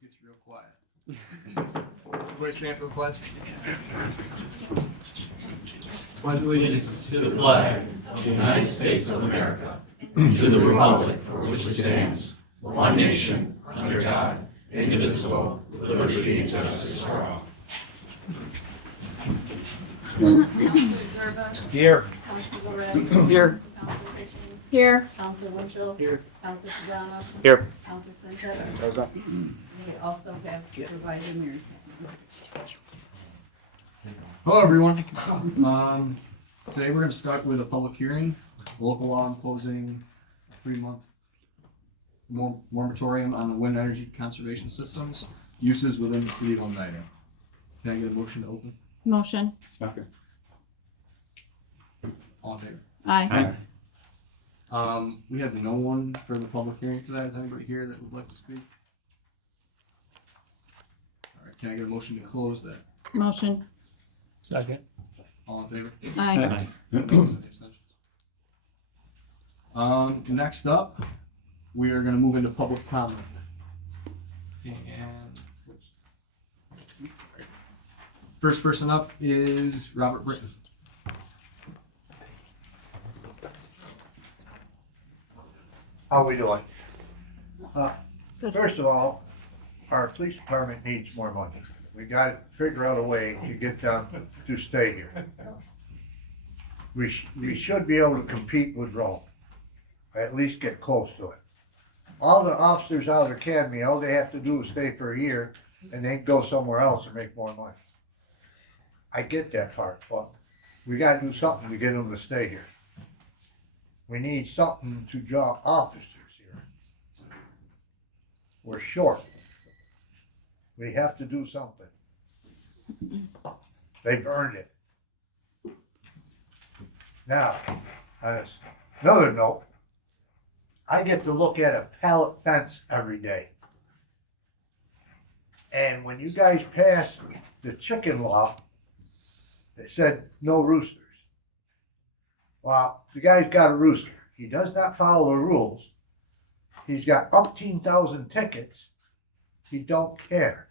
gets real quiet. Everybody stand for the pledge. Pledge allegiance To the flag of the United States of America, and to the republic for which it stands, one nation, under God, indivisible, with liberty and justice for all. Counselor Szczerba. Here. Counselor Lauretti. Here. Counselor Hitchens. Here. Counselor Winchell. Here. Counselor Szczerba. Here. Counselor Simchik. We also have Supervisor Mears. Hello, everyone. Today we're going to start with a public hearing, local law imposing a 3-month moratorium on the wind energy conservation systems uses within the city of Oneida. Can I get a motion to open? Motion. Second. All in favor? Aye. We have no one for the public hearing today. Is anybody here that would like to speak? All right, can I get a motion to close that? Motion. Second. All in favor? Aye. Opposed? Any abstentions? Next up, we are gonna move into public comment. And first person up is Robert Britton. How we doing? Good. First of all, our police department needs more money. We gotta figure out a way to get them to stay here. We should be able to compete with Rome, or at least get close to it. All the officers out of the academy, all they have to do is stay for a year and then go somewhere else and make more money. I get that part, but we gotta do something to get them to stay here. We need something to draw officers here. We're short. We have to do something. They've earned it. Now, on another note, I get to look at a pallet fence every day. And when you guys passed the chicken law, it said no roosters. Well, the guy's got a rooster. He does not follow the rules. He's got 18,000 tickets. He don't care.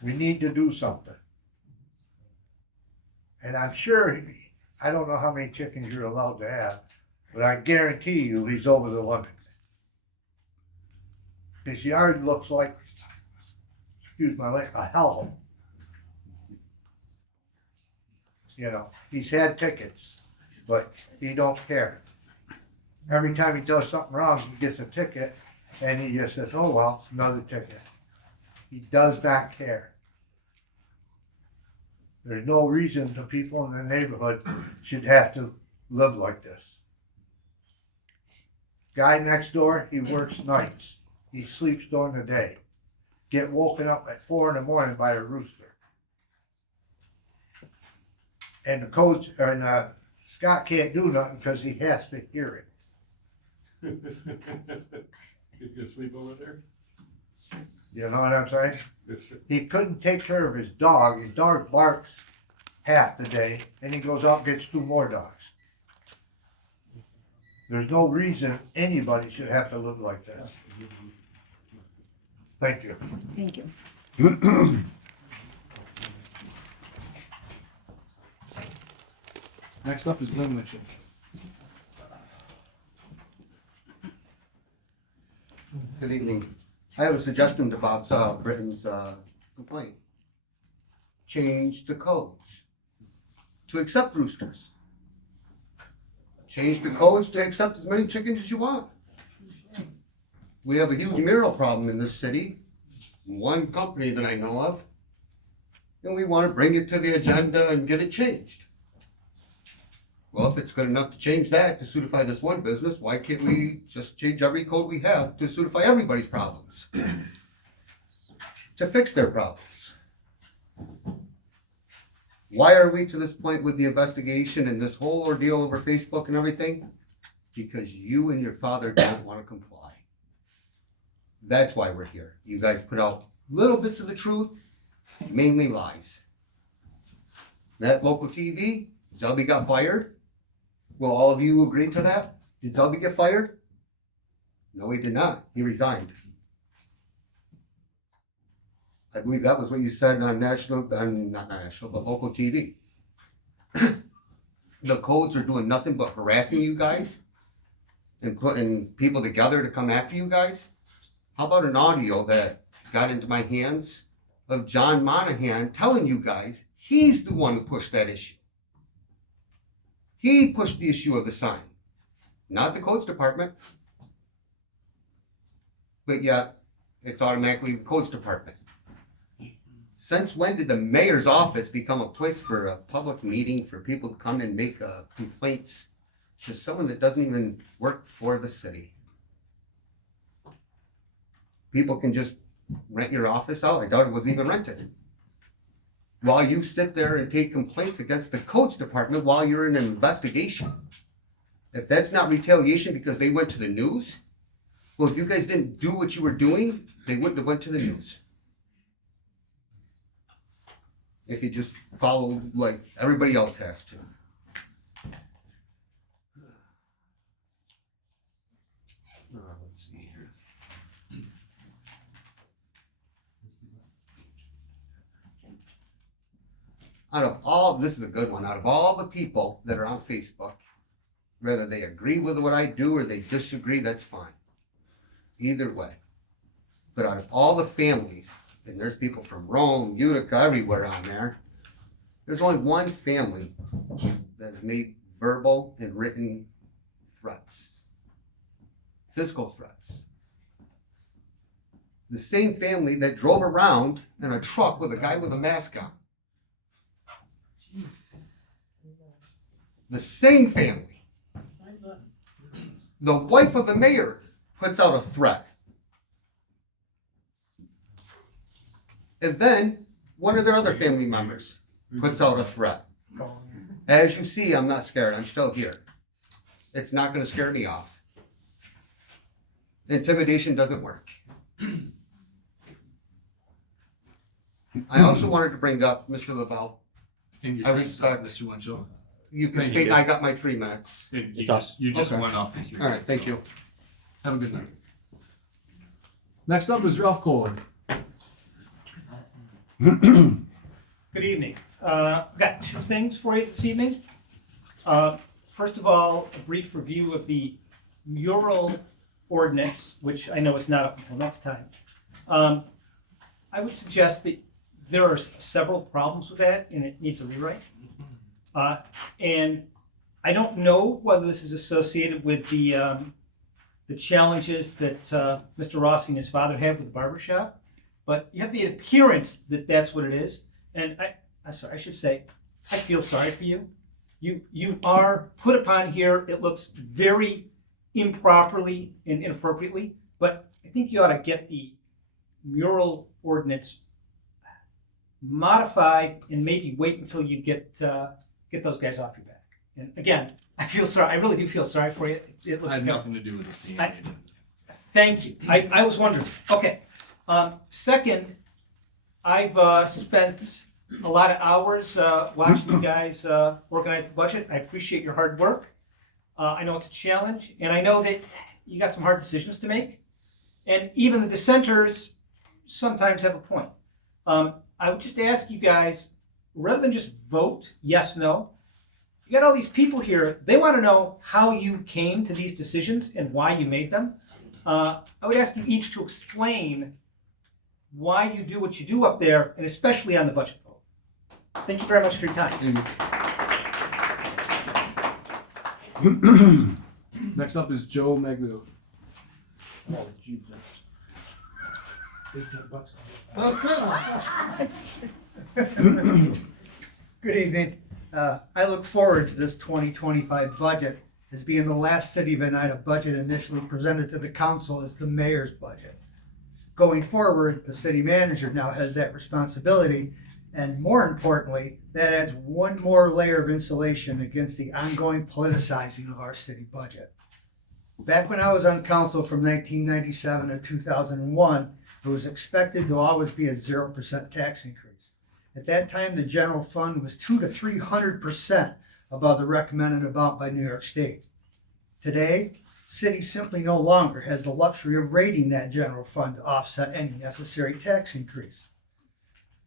We need to do something. And I'm sure, I don't know how many chickens you're allowed to have, but I guarantee you he's over the limit. His yard looks like, excuse my language, a hellhole. You know, he's had tickets, but he don't care. Every time he does something wrong, he gets a ticket, and he just says, oh, well, another ticket. He does not care. There's no reason the people in the neighborhood should have to live like this. Guy next door, he works nights. He sleeps during the day. Get woken up at 4 in the morning by a rooster. And the coach, Scott can't do nothing because he has to hear it. You can sleep over there? You know what I'm saying? He couldn't take care of his dog. His dog barks half the day, and he goes out and gets 2 more dogs. There's no reason anybody should have to live like that. Thank you. Thank you. Next up is Glenn Winchell. Good evening. I have a suggestion to Bob Britton's complaint. Change the codes to accept roosters. Change the codes to accept as many chickens as you want. We have a huge mural problem in this city, one company that I know of, and we want to bring it to the agenda and get it changed. Well, if it's good enough to change that to suitify this one business, why can't we just change every code we have to suitify everybody's problems? To fix their problems. Why are we to this point with the investigation and this whole ordeal over Facebook and everything? Because you and your father don't want to comply. That's why we're here. You guys put out little bits of the truth, mainly lies. That local TV, Zelby got fired. Will all of you agree to that? Did Zelby get fired? No, he did not. He resigned. I believe that was what you said on not national, but local TV. The codes are doing nothing but harassing you guys and putting people together to come after you guys. How about an audio that got into my hands of John Monahan telling you guys he's the one who pushed that issue. He pushed the issue of the sign, not the codes department. But yet, it's automatically the codes department. Since when did the mayor's office become a place for a public meeting for people to come and make complaints to someone that doesn't even work for the city? People can just rent your office out. I doubt it was even rented. While you sit there and take complaints against the codes department while you're in an investigation. If that's not retaliation because they went to the news, well, if you guys didn't do what you were doing, they wouldn't have went to the news. If you just follow like everybody else has to. Let's see here. This is a good one. Out of all the people that are on Facebook, whether they agree with what I do or they disagree, that's fine. Either way. But out of all the families, and there's people from Rome, Utica, everywhere on there, there's only one family that has made verbal and written threats. Physical threats. The same family that drove around in a truck with a guy with a mask on. The same family. The wife of the mayor puts out a threat. And then one of their other family members puts out a threat. As you see, I'm not scared. I'm still here. It's not going to scare me off. Intimidation doesn't work. I also wanted to bring up, Mr. LaBelle, And I your respect- Mr. Winchell. you can Thank state you. I got my 3 minutes. You just Okay. went off. All right, thank you. Have a good night. Next up is Ralph Kohler. Good evening. I've got 2 things for you this evening. First of all, a brief review of the mural ordinance, which I know is not up until next time. I would suggest that there are several problems with that and it needs a rewrite. And I don't know whether this is associated with the challenges that Mr. Rossi and his father had with the barber shop, but you have the appearance that that's what it is. And I should say, I feel sorry for you. You are put upon here, it looks very improperly and inappropriately, but I think you ought to get the mural ordinance modified and maybe wait until you get those guys off your back. And again, I feel sorry, I really do feel sorry for you. It I looks had good. nothing to do with this being I- made. Thank you. I was wondering. Okay. Second, I've spent a lot of hours watching you guys organize the budget. I appreciate your hard work. I know it's a challenge, and I know that you got some hard decisions to make. And even the dissenters sometimes have a point. I would just ask you guys, rather than just vote yes, no, you got all these people here, they want to know how you came to these decisions and why you made them. I would ask you each to explain why you do what you do up there, and especially on the budget vote. Thank you very much for your time. Next up is Joe Maglio. Good evening. I look forward to this 2025 budget as being the last City of Oneida budget initially presented to the council as the mayor's budget. Going forward, the city manager now has that responsibility, and more importantly, that adds one more layer of insulation against the ongoing politicizing of our city budget. Back when I was on council from 1997 to 2001, it was expected to always be a 0% tax increase. At that time, the general fund was 200 to 300% above the recommended amount by New York State. Today, city simply no longer has the luxury of raiding that general fund to offset any necessary tax increase.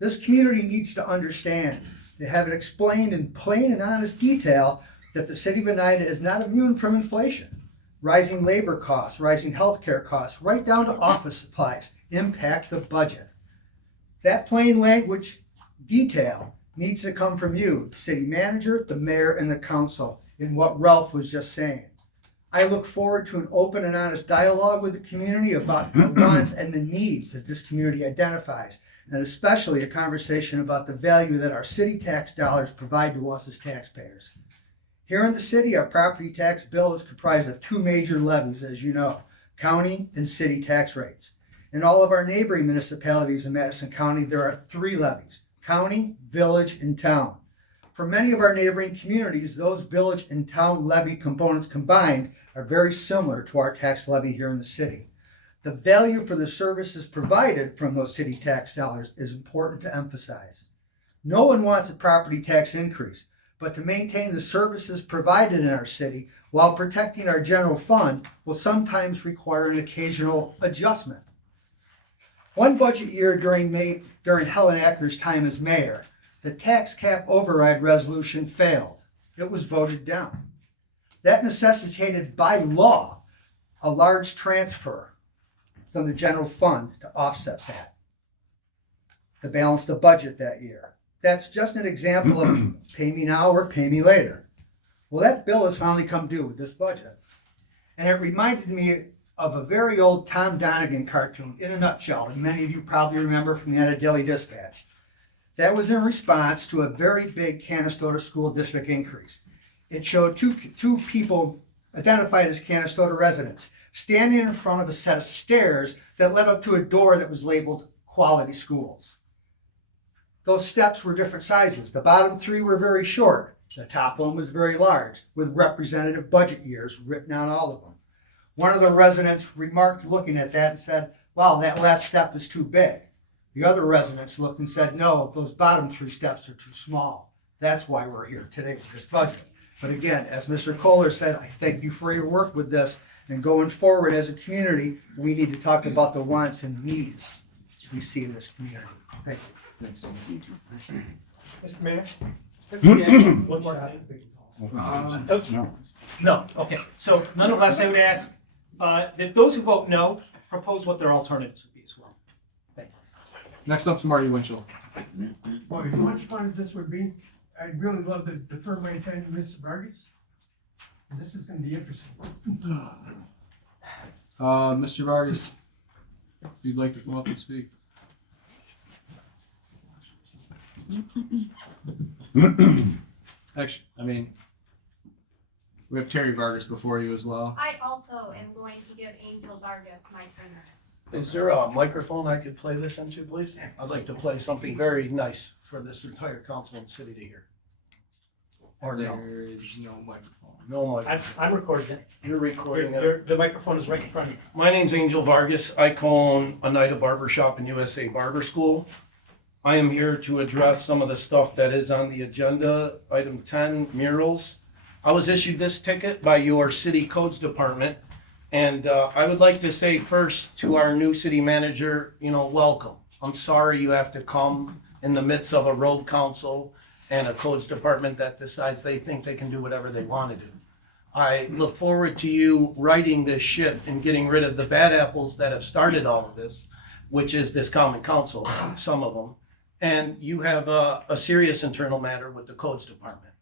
This community needs to understand, to have it explained in plain and honest detail, that the city of Oneida is not immune from inflation. Rising labor costs, rising healthcare costs, right down to office supplies impact the budget. That plain language detail needs to come from you, the city manager, the mayor, and the council, in what Ralph was just saying. I look forward to an open and honest dialogue with the community about the wants and the needs that this community identifies, and especially a conversation about the value that our city tax dollars provide to us as taxpayers. Here in the city, our property tax bill is comprised of two major levies, as you know, county and city tax rates. In all of our neighboring municipalities in Madison County, there are three levies: county, village, and town. For many of our neighboring communities, those village and town levy components combined are very similar to our tax levy here in the city. The value for the services provided from those city tax dollars is important to emphasize. No one wants a property tax increase, but to maintain the services provided in our city while protecting our general fund will sometimes require an occasional adjustment. One budget year during Helen Acker's time as mayor, the tax cap override resolution failed. It was voted down. That necessitated by law a large transfer from the general fund to offset that, to balance the budget that year. That's just an example of pay me now or pay me later. Well, that bill has finally come due with this budget. And it reminded me of a very old Tom Donegan cartoon, in a nutshell, and many of you probably remember from the Oneida Daily Dispatch. That was in response to a very big Canastota School District increase. It showed two people identified as Canastota residents standing in front of a set of stairs that led up to a door that was labeled Quality Schools. Those steps were different sizes. The bottom three were very short. The top one was very large, with representative budget years written on all of them. One of the residents remarked, looking at that, and said, "Wow, that last step is too big." The other residents looked and said, "No, those bottom three steps are too small. That's why we're here today with this budget." But again, as Mr. Kohler said, I thank you for your work with this. And going forward as a community, we need to talk about the wants and needs we see in this community. Thank you. Thanks. Mr. Mayor? One more thing. No. No, okay. So nonetheless, I would ask, that those who vote no, propose what their alternatives would be as well. Thank you. Next up's Marty Winchell. Boy, as much fun as this would be, I'd really love to defer my time to Mr. Vargas. This is gonna be interesting. Mr. Vargas, if you'd like to come up and speak. Actually, we have Terry Vargas before you as well. I also am going to give Angel Vargas my turn. Is there a microphone I could play this into, please? I'd like to play something very nice for this entire council and city to hear. Or no? There is no microphone. No microphone. I'm recording it. You're recording it. The microphone is right in front of you. My name's Angel Vargas. I co-own Oneida Barber Shop and USA Barber School. I am here to address some of the stuff that is on the agenda. Item 10, murals. I was issued this ticket by your city codes department. And I would like to say first to our new city manager, welcome. I'm sorry you have to come in the midst of a road council and a codes department that decides they think they can do whatever they want to do. I look forward to you righting this ship and getting rid of the bad apples that have started all of this, which is this common council, some of them. And you have a serious internal matter with the codes department.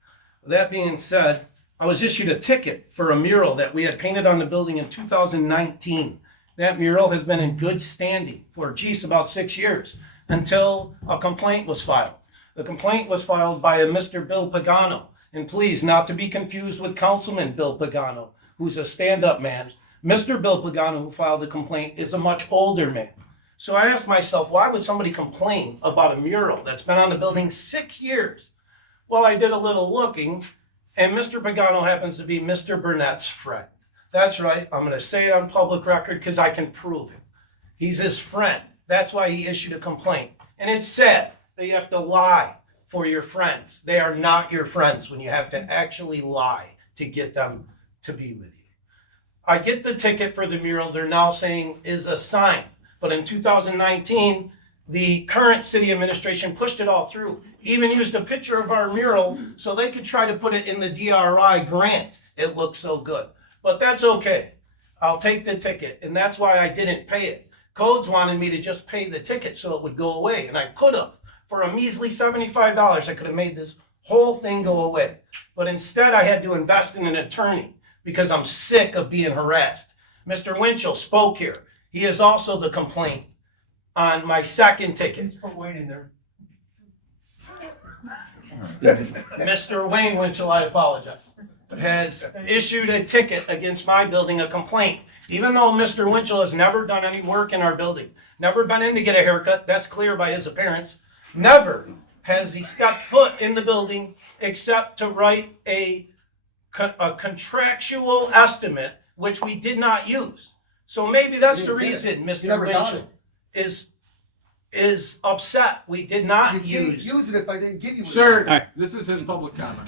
That being said, I was issued a ticket for a mural that we had painted on the building in 2019. That mural has been in good standing for, about 6 years until a complaint was filed. The complaint was filed by a Mr. Bill Pagano. And please, not to be confused with Councilman Bill Pagano, who's a stand-up man. Mr. Bill Pagano, who filed the complaint, is a much older man. So I asked myself, why would somebody complain about a mural that's been on the building 6 years? Well, I did a little looking, and Mr. Pagano happens to be Mr. Burnett's friend. That's right, I'm gonna say it on public record because I can prove it. He's his friend. That's why he issued a complaint. And it said that you have to lie for your friends. They are not your friends when you have to actually lie to get them to be with you. I get the ticket for the mural they're now saying is a sign. But in 2019, The current city administration pushed it all through, even used a picture of our mural so they could try to put it in the DRI grant. It looked so good, but that's okay. I'll take the ticket, and that's why I didn't pay it. Codes wanted me to just pay the ticket so it would go away, and I could have. For a measly $75, I could have made this whole thing go away. But instead, I had to invest in an attorney because I'm sick of being harassed. Mr. Winchell spoke here. He is also the complaint on my second ticket. Please put Wayne in there. Mr. Wayne Winchell, I apologize, has issued a ticket against my building, a complaint, even though Mr. Winchell has never done any work in our building, never been in to get a haircut, that's clear by his appearance, never has he stepped foot in the building except to write a contractual estimate, which we did not use. So maybe that's the reason Mr. Winchell is upset. We did not use. Use it if I didn't give you. Sir, this is his public comment.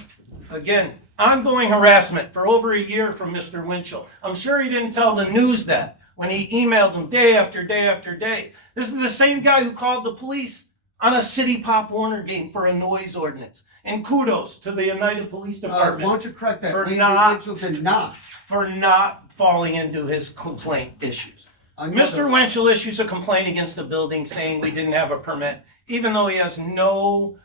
Again, ongoing harassment for over a year from Mr. Winchell. I'm sure he didn't tell the news that when he emailed them day after day after day. This is the same guy who called the police on a City Pop Warner game for a noise ordinance. And kudos to the Oneida Police Department. Why don't you correct that? for Wayne not- Winchell did not. for not falling into his complaint issues. Mr. Winchell issues a complaint against the building saying we didn't have a permit, even though he has no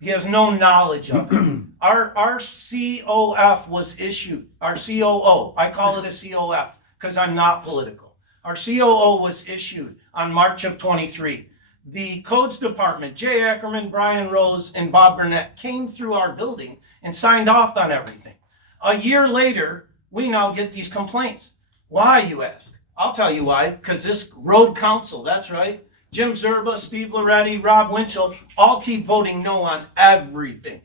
knowledge of it. Our COF was issued, our COO, I call it a COF because I'm not political. Our COO was issued on March of 23. The codes department, Jay Ackerman, Brian Rose, and Bob Burnett came through our building and signed off on everything. A year later, we now get these complaints. Why, you ask? I'll tell you why, because this road council, that's right, Jim Szczerba, Steve Lauretti, Rob Winchell, all keep voting no on everything.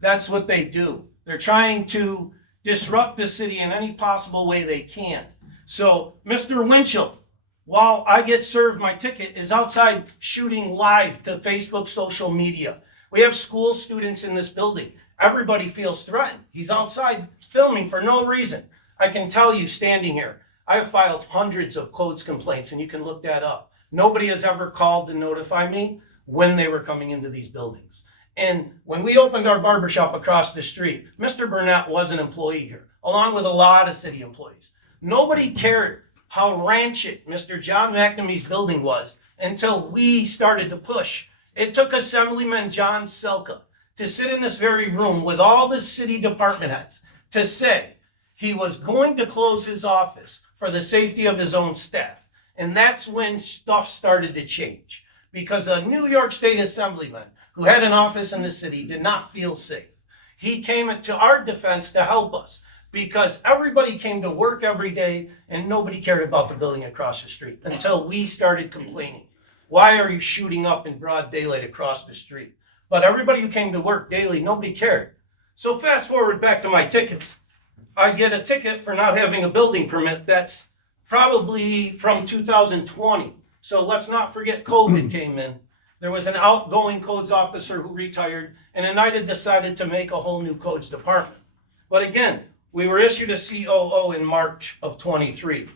That's what they do. They're trying to disrupt the city in any possible way they can. So Mr. Winchell, while I get served my ticket, is outside shooting live to Facebook social media. We have school students in this building. Everybody feels threatened. He's outside filming for no reason. I can tell you standing here, I have filed hundreds of codes complaints, and you can look that up. Nobody has ever called to notify me when they were coming into these buildings. And when we opened our barbershop across the street, Mr. Burnett was an employee here, along with a lot of city employees. Nobody cared how rancid Mr. John McNamee's building was until we started to push. It took Assemblyman John Selka to sit in this very room with all the city department heads to say he was going to close his office for the safety of his own staff. And that's when stuff started to change, because a New York State Assemblyman who had an office in the city did not feel safe. He came to our defense to help us, because everybody came to work every day and nobody cared about the building across the street until we started complaining. Why are you shooting up in broad daylight across the street? But everybody who came to work daily, nobody cared. So fast forward back to my tickets. I get a ticket for not having a building permit that's probably from 2020. So let's not forget COVID came in. There was an outgoing codes officer who retired, and Oneida decided to make a whole new codes department. But again, we were issued a COO in March of 23.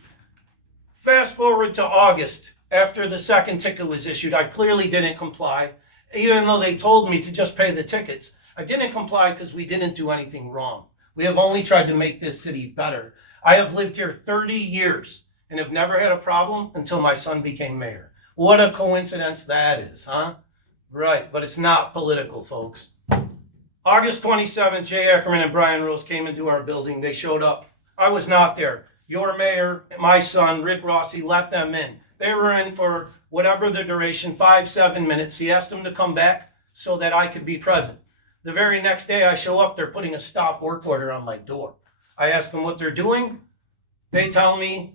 Fast forward to August, after the second ticket was issued, I clearly didn't comply. Even though they told me to just pay the tickets, I didn't comply because we didn't do anything wrong. We have only tried to make this city better. I have lived here 30 years and have never had a problem until my son became mayor. What a coincidence that is, huh? Right, but it's not political, folks. August 27th, Jay Ackerman and Brian Rose came into our building. They showed up. I was not there. Your mayor, my son, Rick Rossi, let them in. They were in for whatever the duration, 5-7 minutes. He asked them to come back so that I could be present. The very next day I show up, they're putting a stop work order on my door. I ask them what they're doing. They tell me,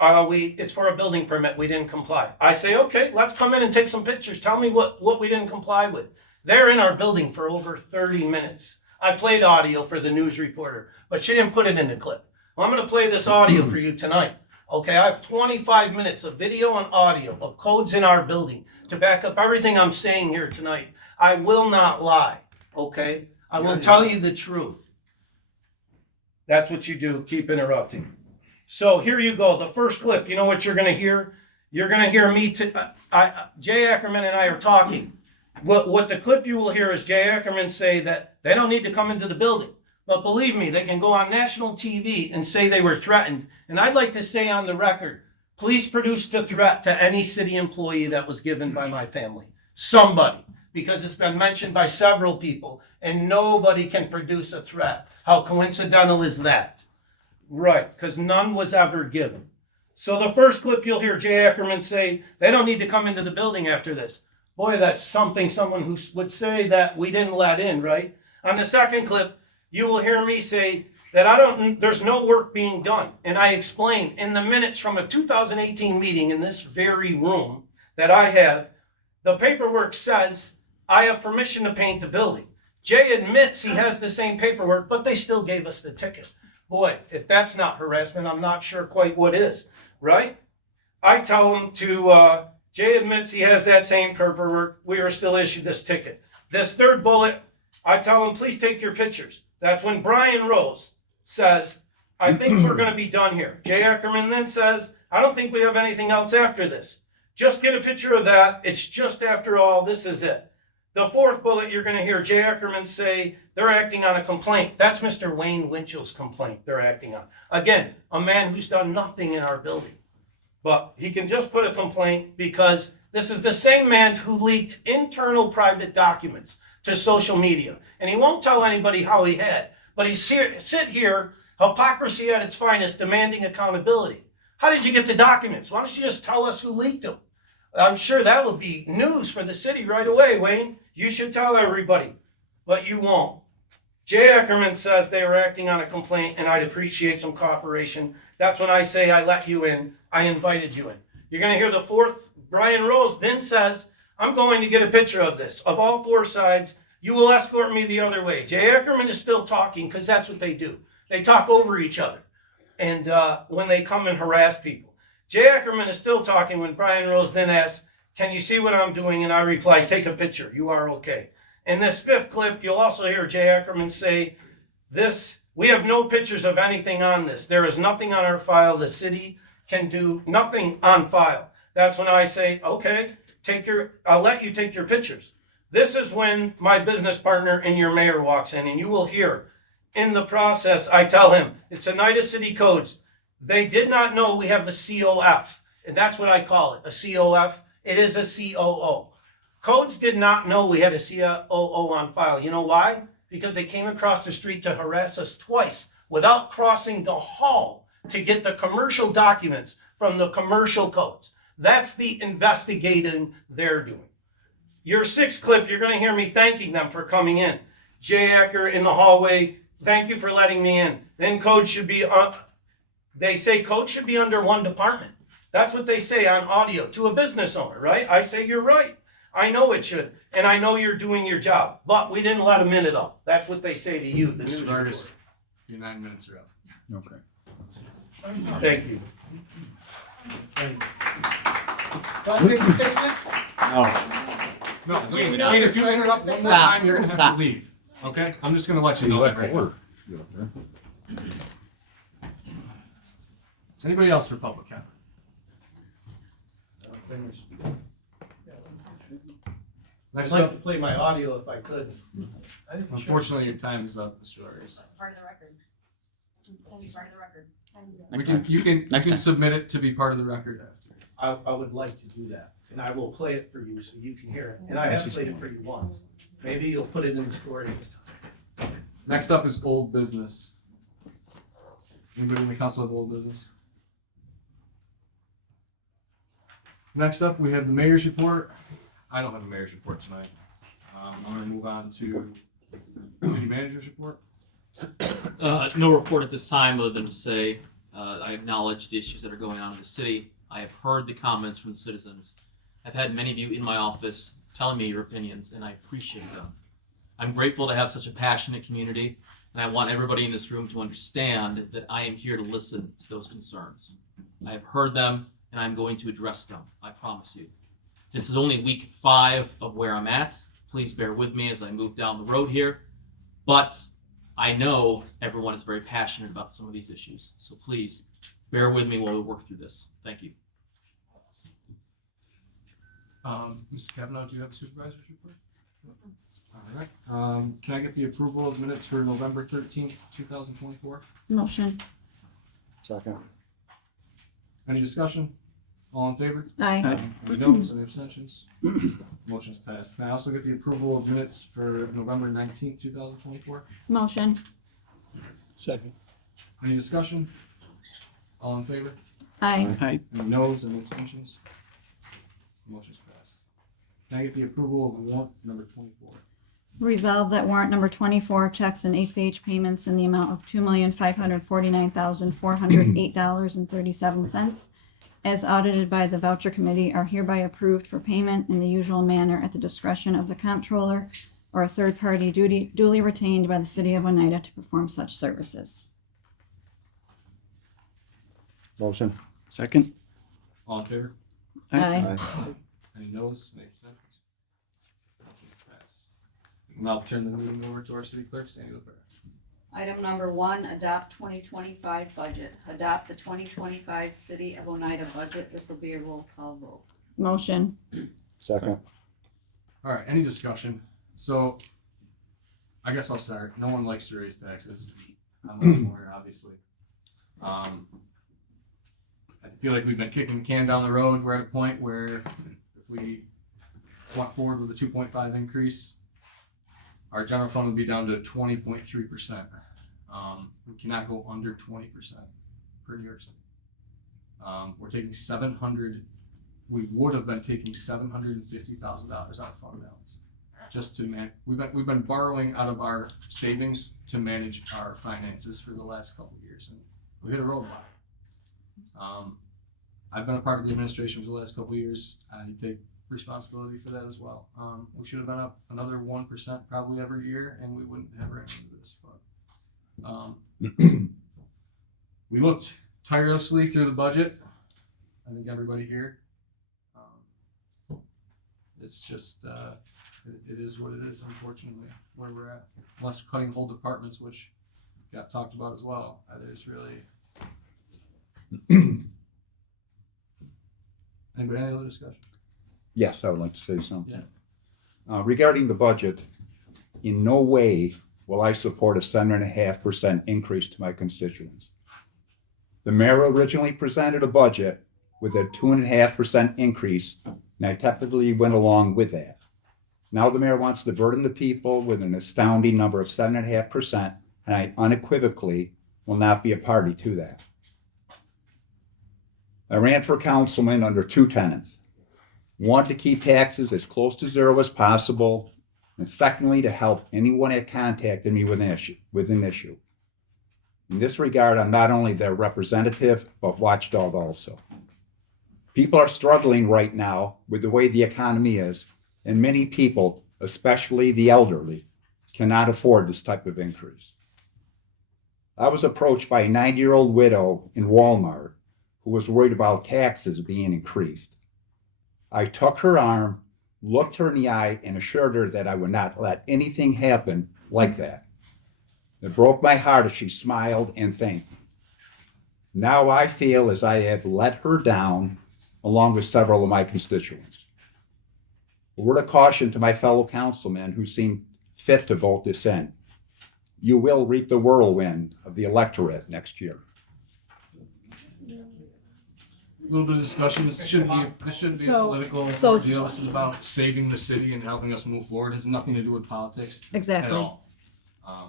it's for a building permit, we didn't comply. I say, okay, let's come in and take some pictures. Tell me what we didn't comply with. They're in our building for over 30 minutes. I played audio for the news reporter, but she didn't put it in the clip. Well, I'm gonna play this audio for you tonight. Okay, I have 25 minutes of video and audio of codes in our building to back up everything I'm saying here tonight. I will not lie, okay? I will tell you the truth. That's what you do, keep interrupting. So here you go, the first clip, you know what you're gonna hear? you're gonna hear me, Jay Ackerman and I are talking. What the clip you will hear is Jay Ackerman say that they don't need to come into the building. But believe me, they can go on national TV and say they were threatened. And I'd like to say on the record, please produce the threat to any city employee that was given by my family. Somebody, because it's been mentioned by several people, and nobody can produce a threat. How coincidental is that? Right, because none was ever given. So the first clip you'll hear Jay Ackerman say, they don't need to come into the building after this. Boy, that's something someone who would say that we didn't let in, right? On the second clip, you will hear me say that there's no work being done. And I explain in the minutes from a 2018 meeting in this very room that I have, the paperwork says I have permission to paint the building. Jay admits he has the same paperwork, but they still gave us the ticket. Boy, if that's not harassment, I'm not sure quite what is, right? I tell him Jay admits he has that same paperwork. We are still issued this ticket. This third bullet, I tell him, please take your pictures. That's when Brian Rose says, I think we're going to be done here. Jay Ackerman then says, I don't think we have anything else after this. Just get a picture of that. It's just after all. This is it. The fourth bullet, you're going to hear Jay Ackerman say they're acting on a complaint. That's Mr. Wayne Winchell's complaint they're acting on. Again, a man who's done nothing in our building. But he can just put a complaint because this is the same man who leaked internal private documents to social media. And he won't tell anybody how he had. But he sit here, hypocrisy at its finest, demanding accountability. How did you get the documents? Why don't you just tell us who leaked them? I'm sure that would be news for the city right away, Wayne. You should tell everybody. But you won't. Jay Ackerman says they were acting on a complaint and I'd appreciate some cooperation. That's when I say I let you in. I invited you in. You're going to hear the fourth. Brian Rose then says, I'm going to get a picture of this. Of all four sides, you will escort me the other way. Jay Ackerman is still talking because that's what they do. They talk over each other. And when they come and harass people. Jay Ackerman is still talking when Brian Rose then asks, can you see what I'm doing? And I reply, take a picture. You are okay. In this fifth clip, you'll also hear Jay Ackerman say, we have no pictures of anything on this. There is nothing on our file. The city can do nothing on file. That's when I say, okay, I'll let you take your pictures. This is when my business partner and your mayor walks in, and you will hear in the process, I tell him, it's Oneida City Codes. They did not know we have a COF, and that's what I call it, a COF. It is a COO. Codes did not know we had a COO on file. You know why? Because they came across the street to harass us twice without crossing the hall to get the commercial documents from the commercial codes. That's the investigating they're doing. Your sixth clip, you're going to hear me thanking them for coming in. Jay Acker in the hallway, thank you for letting me in. Then code should be, they say code should be under one department. That's what they say on audio to a business owner, right? I say, you're right. I know it should. And I know you're doing your job, but we didn't let them in at all. That's what they say to you, the news Mr. Vargas, report. your 9 minutes are up. Okay. Thank you. No, wait, if you interrupt one more time, you're gonna have to leave. Okay? I'm just gonna let you know that right now. Is anybody else for public comment? I'd Next like up, to play my audio if I could. unfortunately, your time is up, Mr. Vargas. Part of the record. Part of the record. You can submit it to be part of the record after. I would like to do that, and I will play it for you so you can hear it. And I have played it for you once. Maybe you'll put it in the story this time. Next up is old business. Anybody in the council have old business? Next up, we have the mayor's report. I don't have a mayor's report tonight. I'm gonna move on to the city manager's report. No report at this time other than to say I acknowledge the issues that are going on in the city. I have heard the comments from the citizens. I've had many of you in my office telling me your opinions, and I appreciate them. I'm grateful to have such a passionate community, and I want everybody in this room to understand that I am here to listen to those concerns. I have heard them, and I'm going to address them, I promise you. This is only week 5 of where I'm at. Please bear with me as I move down the road here, but I know everyone is very passionate about some of these issues, so please bear with me while we work through this. Thank you. Mrs. Kavanaugh, do you have a supervisor's report? All right. Can I get the approval of minutes for November 13th, 2024? Motion. Second. Any discussion? All in favor? Aye. Any noes, any abstentions? Motion's passed. Can I also get the approval of minutes for November 19th, 2024? Motion. Second. Any discussion? All in favor? Aye. Aye. Any noes, any abstentions? Motion's passed. Can I get the approval of warrant number 24? Resolved that warrant number 24, checks and ACH payments in the amount of $2,549,408.37, as audited by the voucher committee, are hereby approved for payment in the usual manner at the discretion of the comptroller or a third party duly retained by the city of Oneida to perform such services. Motion. Second. All in favor? Aye. Any noes, any abstentions? Motion's passed. Now I'll turn the meeting over to our city clerk, Sandy LaFleur. Item number 1, adopt 2025 budget. Adopt the 2025 City of Oneida budget. This will be a roll call vote. Motion. Second. All right, any discussion? So, I guess I'll start. No one likes to raise taxes. I'm not more, obviously. I feel like we've been kicking the can down the road. We're at a point where if we went forward with a 2.5 increase, our general fund would be down to 20.3%. We cannot go under 20% per year. We're taking we would have been taking $750,000 out of fund balance. Just to we've been borrowing out of our savings to manage our finances for the last couple of years, and we hit a roadblock. I've been a part of the administration for the last couple of years. I take responsibility for that as well. We should have been up another 1% probably every year, and we wouldn't have ran into this. But we looked tirelessly through the budget. I think everybody here. It's just it is what it is. Unfortunately, where we're at, unless cutting whole departments, which got talked about as well. There's really. Anybody have any other discussion? Yes, I would like to say something. Regarding the budget, in no way will I support a 7.5% increase to my constituents. The mayor originally presented a budget with a 2.5% increase, and I technically went along with that. Now the mayor wants to burden the people with an astounding number of 7.5%, and I unequivocally will not be a party to that. I ran for councilman under two tenets. One, to keep taxes as close to zero as possible, and secondly, to help anyone that contacted me with an issue. In this regard, I'm not only their representative, but watchdog also. People are struggling right now with the way the economy is, and many people, especially the elderly, cannot afford this type of increase. I was approached by a 90-year-old widow in Walmart who was worried about taxes being increased. I took her arm, looked her in the eye, and assured her that I would not let anything happen like that. It broke my heart as she smiled and thanked me. Now I feel as I have let her down, along with several of my constituents. A word of caution to my fellow councilmen who seem fit to vote this in. You will reap the whirlwind of the electorate next year. A little bit of discussion. This shouldn't be a political deal. This is about saving the city and helping us move forward. It has nothing to do with politics Exactly. at all.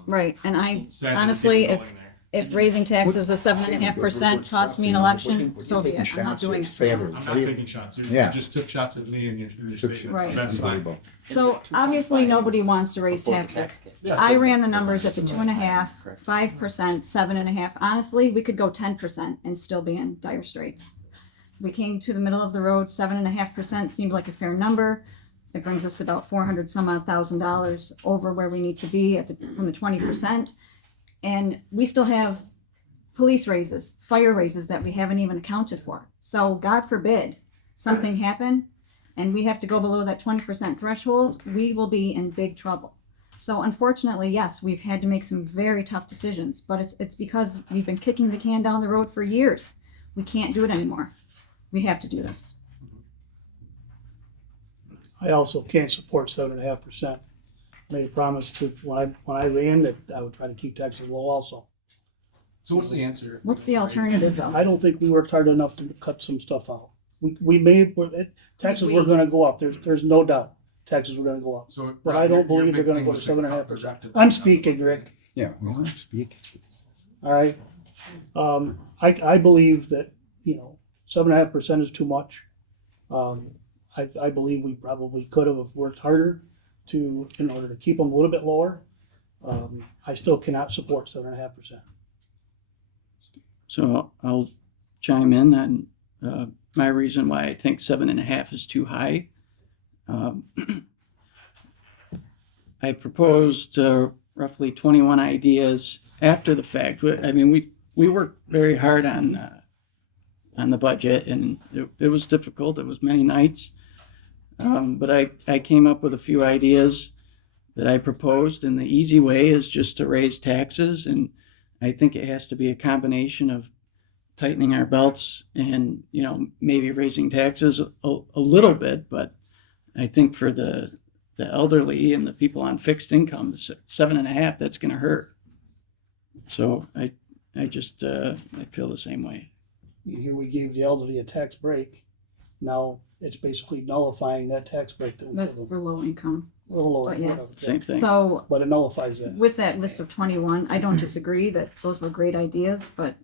Right, and I Sad to honestly, see it if going there. if raising taxes to 7.5% costs me an election, so be it. I'm not doing it. I'm not taking shots. You just took shots at me and your statement. Right. That's fine. So obviously, nobody wants to raise taxes. I ran the numbers at the 2.5%, 5%, 7.5%. Honestly, we could go 10% and still be in dire straits. We came to the middle of the road. 7.5% seemed like a fair number. It brings us about $400 some odd thousand over where we need to be from the 20%. And we still have police raises, fire raises that we haven't even accounted for. So God forbid something happen and we have to go below that 20% threshold, we will be in big trouble. So unfortunately, yes, we've had to make some very tough decisions, but it's because we've been kicking the can down the road for years. We can't do it anymore. We have to do this. I also can't support 7.5%. Made a promise to, when I ran, that I would try to keep taxes low also. So what's the answer? What's the alternative though? I don't think we worked hard enough to cut some stuff out. Taxes were gonna go up, there's no doubt, taxes were gonna go up. So, But Rob, I don't your believe they're big gonna thing go to was cut the 7.5%. directive I'm down. speaking, Rick, Yeah, well, I'm speaking. all right? I believe that, 7.5% is too much. I believe we probably could have worked harder in order to keep them a little bit lower. I still cannot support 7.5%. So I'll chime in on my reason why I think 7.5 is too high. I proposed roughly 21 ideas after the fact. I mean, we worked very hard on the budget, and it was difficult. It was many nights, but I came up with a few ideas that I proposed, and the easy way is just to raise taxes, and I think it has to be a combination of tightening our belts and, maybe raising taxes a little bit, but I think for the elderly and the people on fixed income, 7.5, that's gonna hurt. So I feel the same way. Here we gave the elderly a tax break. Now it's basically nullifying that tax break. That's for low income. But yes. Same thing. So But it nullifies that. with that list of 21, I don't disagree that those were great ideas, but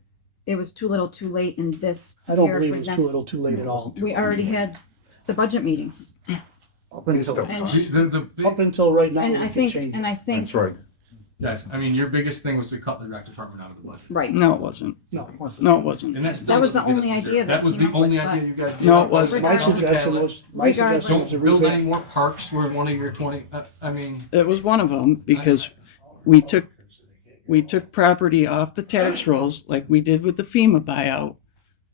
it was too little too late in this I don't year believe for it was too next- little too late at all. We already had the budget meetings. Up until, And- The big, Up until right now, And we I can think, change and it. I think, That's right. guys, I mean, your biggest thing was to cut the rec department out of the budget. right. No, it wasn't. No, it wasn't. No, it wasn't. And that still That was the doesn't get us only to idea zero. that That was came the up only with, idea you guys did. No, it wasn't. My Regardless. suggestion was Regardless. So build any more parks were one of your 20, I mean, It was one of them because we took property off the tax rolls like we did with the FEMA buyout.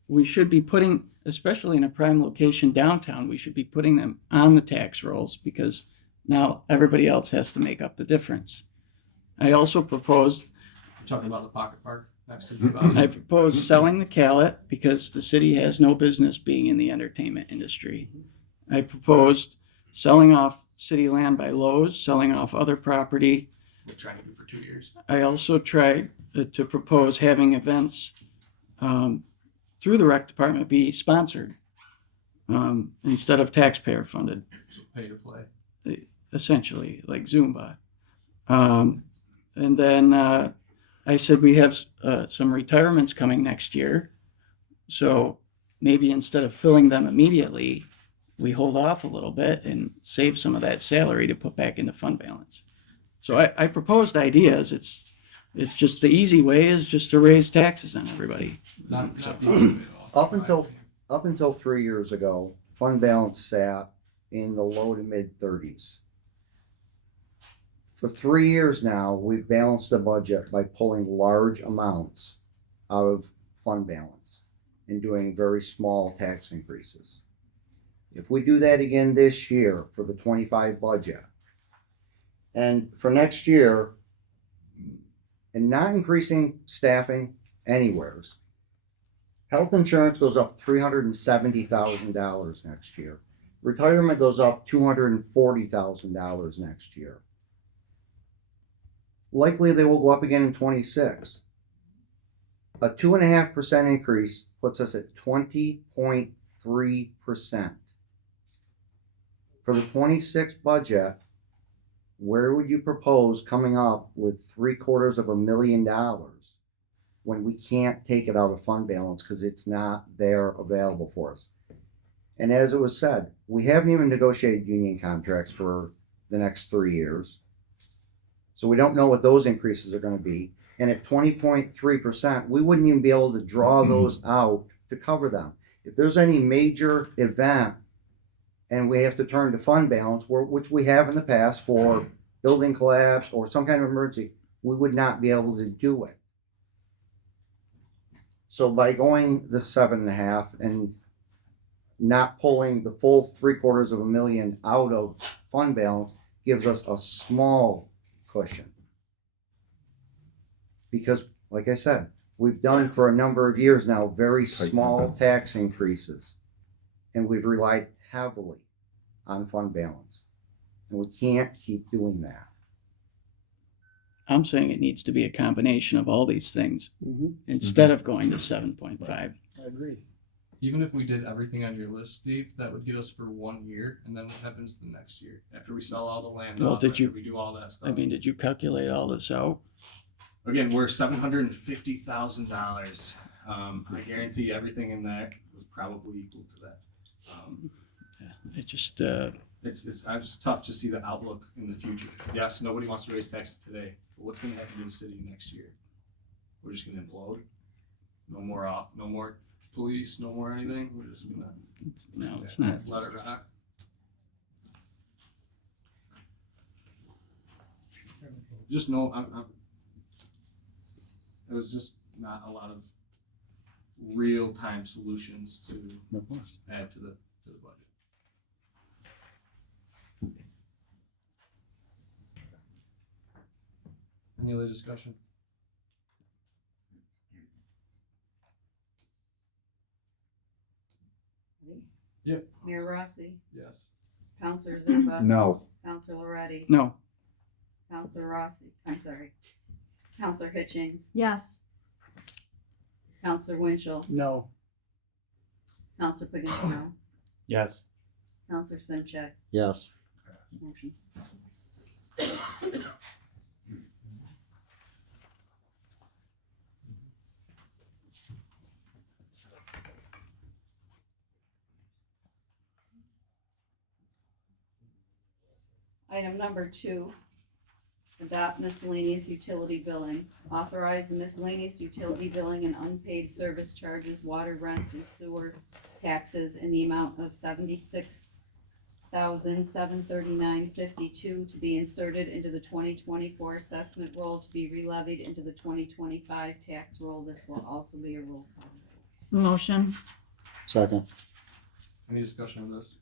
We should be putting, especially in a prime location downtown, we should be putting them on the tax rolls because now everybody else has to make up the difference. I also proposed, we're talking about the pocket park next to I the proposed selling the Calet because the city has no business being in the entertainment industry. I proposed selling off city land by Lowe's, selling off other property. we're trying to do for 2 years. I also tried to propose having events through the rec department be sponsored instead of taxpayer funded, So pay to play. essentially, like Zumba. And then I said we have some retirements coming next year. So maybe instead of filling them immediately, we hold off a little bit and save some of that salary to put back into fund balance. So I proposed ideas. It's just the easy way is just to raise taxes on everybody. Not So- the other way at all. up until 3 years ago, fund balance sat in the low to mid 30s. For 3 years now, we've balanced the budget by pulling large amounts out of fund balance and doing very small tax increases. If we do that again this year for the 25 budget, and for next year, and not increasing staffing anywheres, health insurance goes up $370,000 next year. Retirement goes up $240,000 next year. Likely they will go up again in 26. A 2.5% increase puts us at 20.3%. For the 26 budget, where would you propose coming up with $750,000 when we can't take it out of fund balance because it's not there available for us? And as it was said, we haven't even negotiated union contracts for the next 3 years. So we don't know what those increases are going to be. And at 20.3%, we wouldn't even be able to draw those out to cover them. If there's any major event and we have to turn to fund balance, which we have in the past for building collapse or some kind of emergency, we would not be able to do it. So by going the 7.5 and not pulling the full $750,000 out of fund balance gives us a small cushion. Because, like I said, we've done for a number of years now very small tax increases, and we've relied heavily on fund balance. And we can't keep doing that. I'm saying it needs to be a combination of all these things instead of going to 7.5. I agree. Even if we did everything on your list, Steve, that would get us for 1 year, and then what happens the next year? After we sell all the land Well, off, did after you- we do all that stuff? I mean, did you calculate all this out? Again, we're $750,000. I guarantee everything in that was probably equal to that. It just, It's just tough to see the outlook in the future. Yes, nobody wants to raise taxes today, but what's gonna happen to the city next year? We're just gonna implode? No more police, no more anything? We're just gonna no, it's not. let it rock? Just no, it was just not a lot of real-time solutions to add to the budget. Any other discussion? Yep. Mayor Rossi, Yes. Counselor Szczerba. No. Counselor Lauretti. No, Counselor Rossi, I'm sorry. Counselor Hitchens. Yes. Counselor Winchell. No. Counselor Pagano. Yes. Counselor Simchik. Yes. Motion's Item number 2, adopt miscellaneous utility billing. Authorize the miscellaneous utility billing and unpaid service charges, water rents, and sewer taxes in the amount of $76,739.52 to be inserted into the 2024 assessment roll to be relevied into the 2025 tax roll. This will also be a roll call. Motion. Second. Any discussion on this?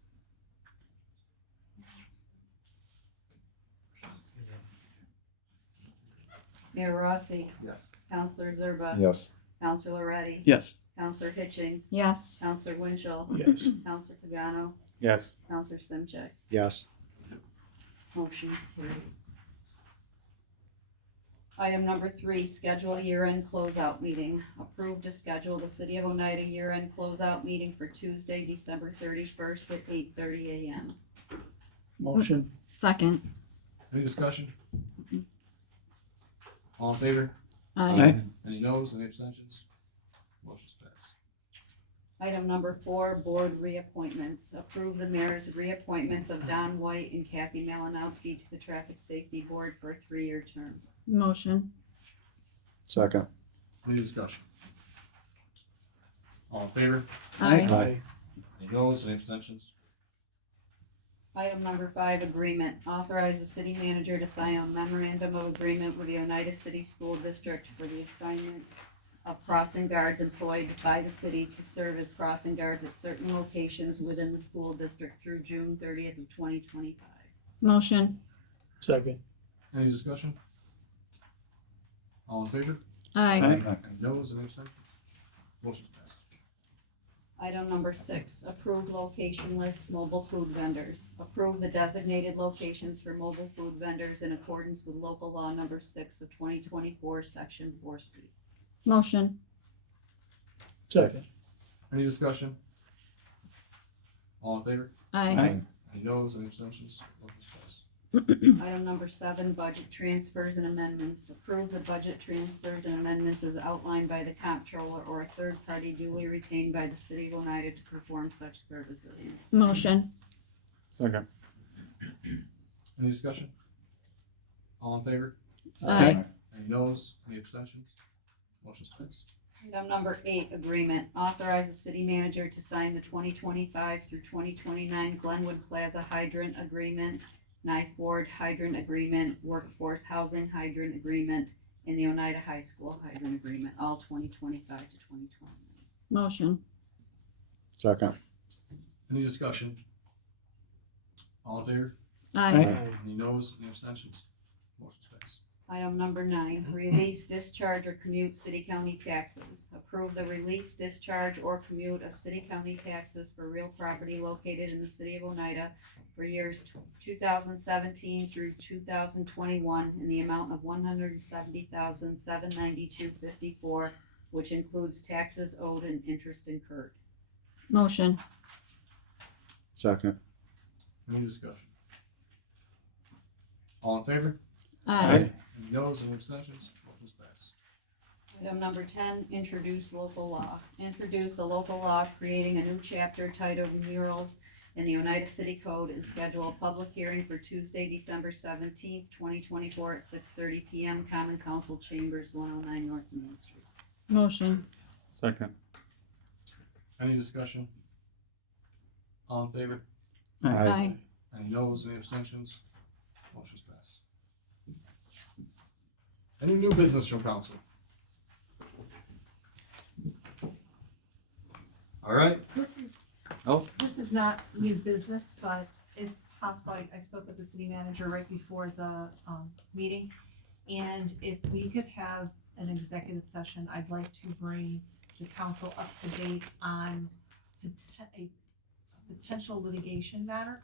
Mayor Rossi, Yes. Counselor Szczerba. Yes. Counselor Lauretti. yes, Counselor Hitchens. Yes. Counselor Winchell. Yes. Counselor Pagano. Yes. Counselor Simchik. Yes. Motion's carried. Item number 3, schedule year-end closeout meeting. Approve to schedule the City of Oneida year-end closeout meeting for Tuesday, December 31st at 8:30 a.m. Motion. Second. Any discussion? All in favor? Aye. Any noes, any abstentions? Motion's passed. Item number 4, board reappointments. Approve the mayor's reappointments of Don White and Kathy Malinowski to the Traffic Safety Board for a 3-year term. Motion. Second. Any discussion? All in favor? Aye. Any noes, any abstentions? Item number 5, agreement. Authorize the city manager to sign a memorandum of agreement with the Oneida City School District for the assignment of crossing guards employed by the city to serve as crossing guards at certain locations within the school district through June 30th of 2025. Motion. Second. Any discussion? All in favor? Aye. Any noes, any abstentions? Motion's passed. Item number 6, approve location list mobile food vendors. Approve the designated locations for mobile food vendors in accordance with local law number 6 of 2024, section 4C. Motion. Second. Any discussion? All in favor? Aye. Any noes, any abstentions? Motion's passed. Item number 7, budget transfers and amendments. Approve the budget transfers and amendments as outlined by the comptroller or a third party duly retained by the city of Oneida to perform such services. Motion. Second. Any discussion? All in favor? Aye. Any noes, any abstentions? Motion's passed. Item number 8, agreement. Authorize the city manager to sign the 2025 through 2029 Glenwood Plaza Hydrant Agreement, Knife Ward Hydrant Agreement, Workforce Housing Hydrant Agreement, and the Oneida High School Hydrant Agreement, all 2025 to 2029. Motion. Second. Any discussion? All in favor? Aye. Any noes, any abstentions? Motion's passed. Item number 9, release, discharge, or commute city county taxes. Approve the release, discharge, or commute of city county taxes for real property located in the city of Oneida for years 2017 through 2021 in the amount of $170,792.54, which includes taxes owed and interest incurred. Motion. Second. Any discussion? All in favor? Aye. Any noes, any abstentions? Motion's passed. Item number 10, introduce local law. Introduce a local law creating a new chapter titled Murals in the Oneida City Code and schedule a public hearing for Tuesday, December 17th, 2024 at 6:30 PM, Common Council Chambers, 109 North Main Street. Motion. Second. Any discussion? All in favor? Aye. Any noes, any abstentions? Motion's passed. Any new business from council? All right, This is not new business, but if possible, I spoke with the city manager right before the meeting. And if we could have an executive session, I'd like to bring the council up to date on a potential litigation matter.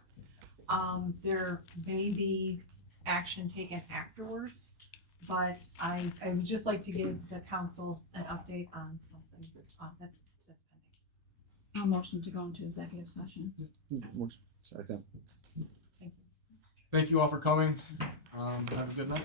There may be action taken afterwards, but I would just like to give the council an update on something that's pending. I'll motion to go into executive session. Second. thank you all for coming. Have a good night.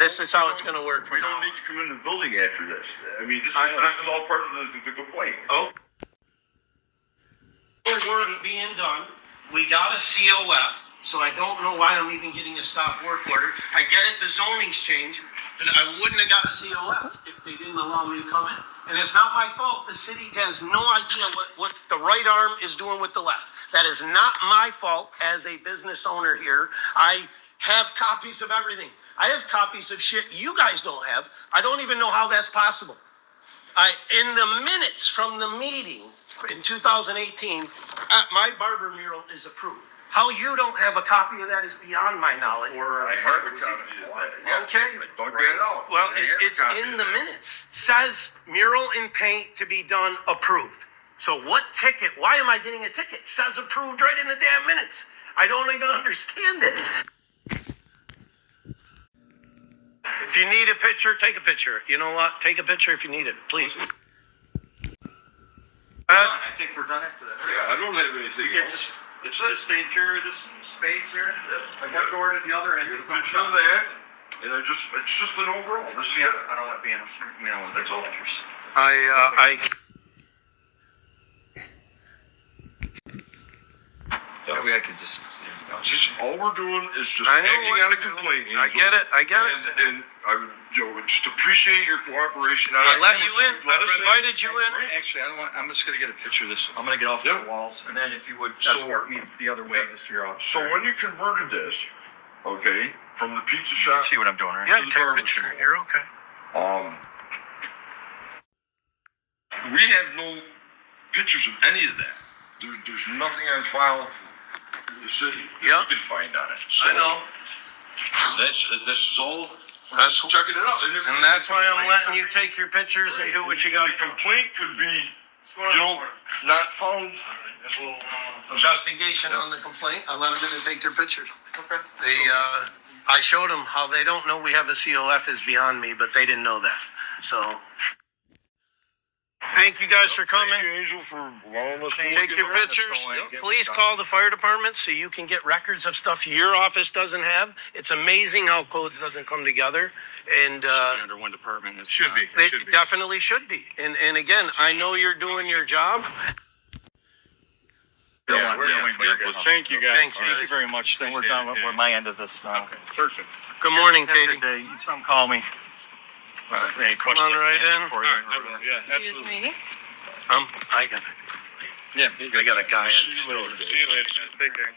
This is how it's gonna work. We don't need to come in the building after this. I mean, this is all part of the complaint. Oh. Work being done, we got a COF, so I don't know why I'm even getting a stop work order. I get it, the zoning's changed, but I wouldn't have got a COF if they didn't allow me to come in. And it's not my fault, the city has no idea what the right arm is doing with the left. That is not my fault as a business owner here. I have copies of everything. I have copies of shit you guys don't have. I don't even know how that's possible. In the minutes from the meeting in 2018, my barber mural is approved. How you don't have a copy of that is beyond my knowledge. Or I have a copy of that. Okay. Don't get it out. Well, it's in the minutes. Says mural in paint to be done approved. So what ticket? Why am I getting a ticket? Says approved right in the damn minutes. I don't even understand it. If you need a picture, take a picture. You know what? Take a picture if you need it, please. I think we're done after that. Yeah, I don't have anything else. It's just the interior of this space here, the one door to the other end. Get a picture of that, and it's just an overall. This is Yeah, I don't want to be in a, that's all. That way I could just all we're doing is just I know acting what on a you're complaint. doing. I get it. And I would, just appreciate your cooperation. I let you in. I invited you in. Actually, I don't want, I'm just gonna get a picture of this. I'm gonna get off the walls, and then if you would So- escort me the other way, just to your office. So when you converted this, okay, from the pizza shop, See what I'm doing, right? Yeah, to the take a barber picture. shop. You're okay. We have no pictures of any of that. There's nothing on file with the city that Yeah. you can find on it. So I know. this is all. We're That's- just checking it out. If And that's why I'm letting you take your pictures and do what you got The to do. complaint could be, not found. Investigation on the complaint. I let them in and take their pictures. Okay. I showed them how they don't know we have a COF is beyond me, but they didn't know that. So, thank you guys for coming. Thank you, Angel, for allowing us to Take look your at it. pictures. Please call the fire department so you can get records of stuff your office doesn't have. It's amazing how codes doesn't come together. And Under one department, it should be. they definitely should be. And again, I know you're doing your job. Yeah, thank you guys. Thanks, Thank you very much. Then we're done with my end of this now. Perfect. Good morning, Have a Katie. good day. Some call me. Any questions? on right I can answer in. for you. Yeah, absolutely. I got it. Yeah. I got a guy. See you later. See you later. Take care.